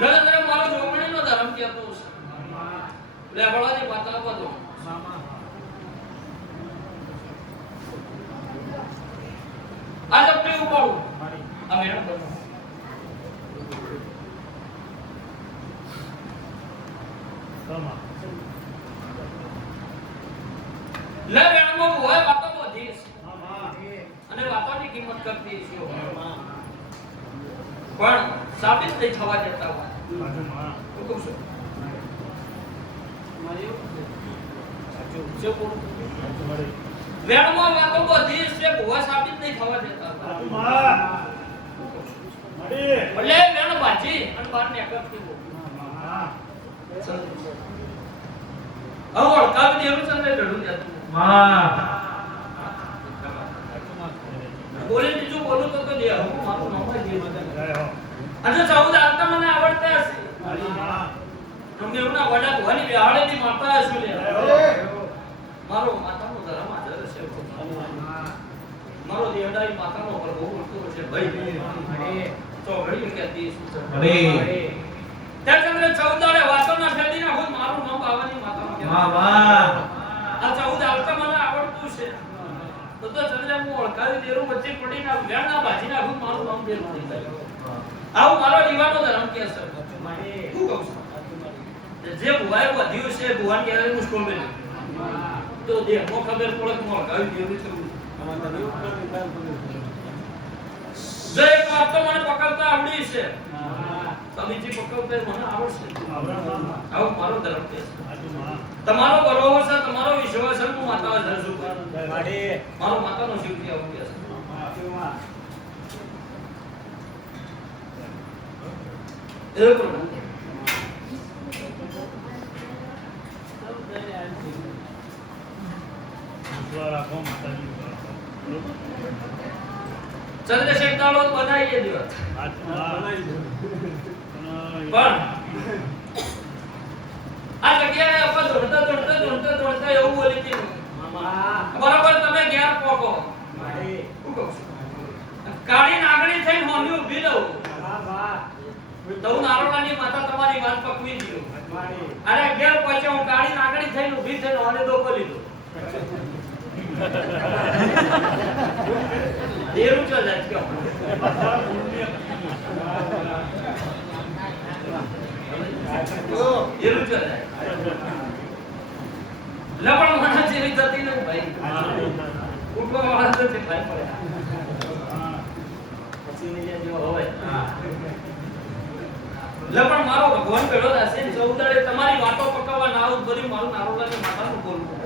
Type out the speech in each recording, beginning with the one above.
લગન મારો જોગણીનો ધર્મ કેતો છે લે બળવાની વાત આપવા દો આજ આપણે ઉપાડું આ મેડમ બનો તમા લે મેડમ હોય વાતો બધી અને વાતોની કિંમત કરતી છે પણ સાબિત નહીં થવા દેતા હોય હું કહું છું વેણમાં વાતો બધી છે ભુવા સાબિત નહીં થવા દેતા એટલે વેણ બાજી અને બાર ને કરતી હવે ઓળખાવી દેવું છે ને ઢળું જતું બોલે બીજું બોલું તો દે હું મારું નામ જ દે આજે 14 આવતા મને આવડતા હશે તમને એમના વડા ભવાની બેહાડેની માતા હશે લે મારો માતાનો ધર્મ આદર છે મારો દેવડાઈ માતાનો પર બહુ મોટો છે ભાઈ તો ઘડી કહેતી અરે ત્યાં ચંદ્ર 14 વાસોના ફેડીના હું મારું નામ આવવાની માતાનો વાહ વાહ આ 14 આવતા મને આવડતું છે તો ચંદ્ર હું ઓળખાવી દેરું વચ્ચે પડીના વ્યાના બાજીના હું મારું નામ દેરું નહીં થાય આવું મારો દીવાનો ધર્મ કે છે હું કહું છું જે ભુવાએ વધ્યું છે ભુવાન ક્યારે મુશ્કેલ બને તો દેહમાં ખબર પડે કે ઓળખાવી દેવું છે જે વાત તો મને પકડતા આવડી છે તમે જે પકડતા મને આવડશે આવું મારો ધર્મ કે છે તમારો બરોબર છે તમારો વિશ્વાસ છે હું માતા ધરશું મારો માતાનો શિવજી આવું કે છે એ પ્રોબ્લેમ રાખો માતાજી ચંદ્રશેખર તાળો બનાવીએ દિવસ પણ આ જગ્યાએ આપણે દોડતા એવું બોલી દીધું બરાબર તમે ઘેર પોકો કાળી નાગણી થઈને હોની ઊભી રહું તો નારોડાની માતા તમારી વાત પકવી દીધું અરે ઘેર પહોંચે હું કાળી નાગણી થઈને ઊભી થઈને હોને ડોકો લીધો દેરું ચો જાય ક્યો દેરું ચો જાય લપણ મને જેવી જતી ને ભાઈ ઉઠવા વાળા તો ભાઈ પડે પછી ને જે હોય લપણ મારો ભગવાન પેલો હશે 14 તમારી વાતો પકવવા ના આવું બધી મારું નારોડાની માતાનું બોલવું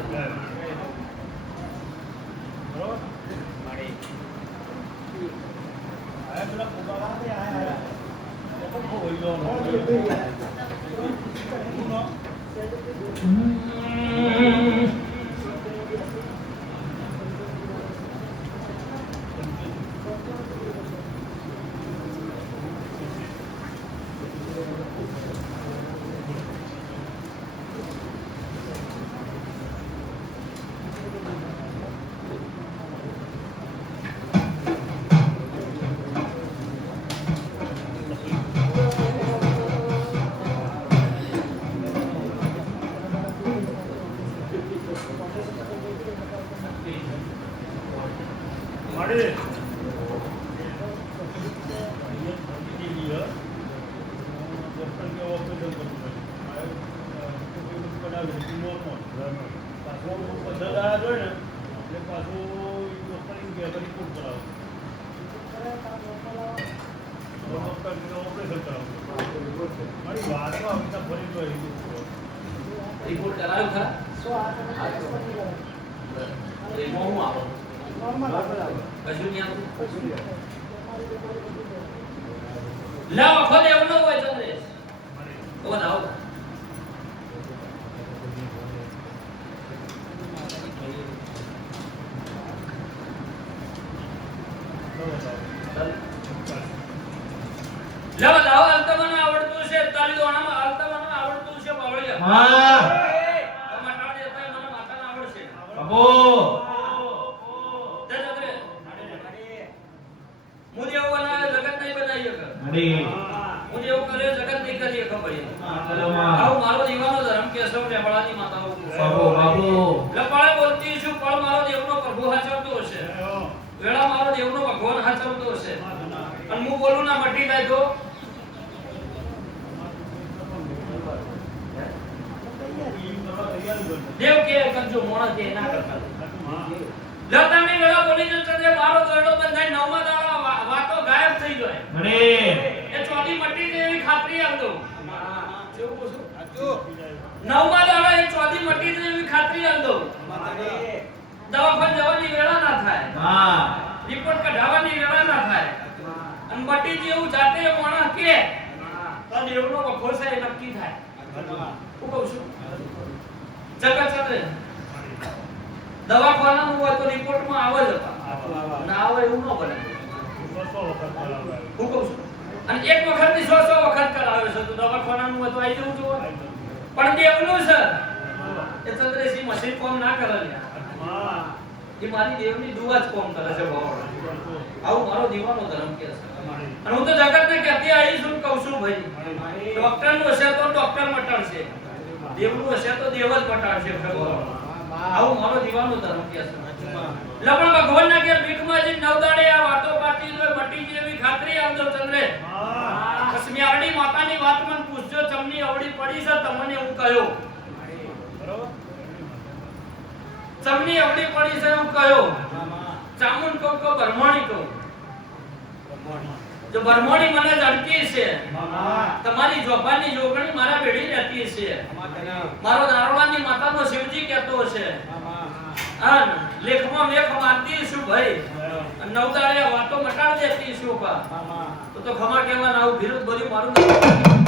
રિપોર્ટ કરાયો ખરા એમાં હું આવો કશું નહીં લા વખત એવું ન હોય ચંદ્રેશ તો આવો લેવા જાવ અલ્તમાને આવડતું છે તાલી ઓણામાં અલ્તમાને આવડતું છે બાવળિયા હા ટમાટા દેતા મને માતાને આવડશે બાબો તે જગરે મુદી હું જેવું કર્યો જગત નહીં કરીએ ખબર છે આવું મારો દીવાનો ધર્મ કે સૌ લેબડાની માતાઓ લપાળે બોલતી છું પણ મારો દેવનો પ્રભુ હાચવતો હશે વેળા મારો દેવનો ભગવાન હાચવતો હશે અને હું બોલું ના મટી જાય તો દેવ કે કંજો મોણા કે ના કરતા લતાની વેળા બોલી જશે મારો દોરડો બંધાય નવમા દાડા વાતો ગાયબ થઈ જાય એ ચોથી મટી જેવી ખાતરી આપજો નવમા દાડા એ ચોથી મટી જેવી ખાતરી આપજો દવાખાને જવાની વેળા ના થાય રિપોર્ટ કઢાવવાની વેળા ના થાય અને મટી જેવું જાતે મોણા કે તો દેવનો વખો છે એ નક્કી થાય હું કહું છું જગત ચંદ્ર દવાખાનાનું હોય તો રિપોર્ટમાં આવે જ હતા ના આવે એવું ન બને હું કહું છું અને એક વખત ની 100 વખત કરાવે છે તો દવાખાનાનું હોય તો આવી જવું જોઈએ પણ દેવનું છે એ ચંદ્રેશી મશીન કોમ ના કરે એ મારી દેવની દુઆ જ કોમ કરે છે આવું મારો દીવાનો ધર્મ કે છે અને હું તો જગતને કહેતી આવી છું કહું છું ભાઈ ડોક્ટરનું હશે તો ડોક્ટર મટાડશે દેવનું હશે તો દેવ જ મટાડશે આવું મારો દીવાનો ધર્મ કે છે લપણ ભગવાન ના કે ભીખમાં જે નવદાડે આ વાતો પાટી જો મટી જેવી ખાતરી આવજો ચંદ્રે કસમિયારડી માતાની વાત મન પૂછજો ચમની અવળી પડી છે તમને હું કહ્યો ચમની અવળી પડી છે હું કહ્યો ચામુંડ કહું કે બ્રહ્મણી કહું જો બ્રહ્મણી મને જડકી છે તમારી જોભાની જોગણી મારા ભેડી રહેતી છે મારો નારોલાની માતાનો શિવજી કહેતો છે અન લેખમાં મેખ મારતી છું ભાઈ નવદાળે વાતો મટાડી દેતી છું તો ખમા કહેવાના આવું વિરુદ્ધ બધું મારું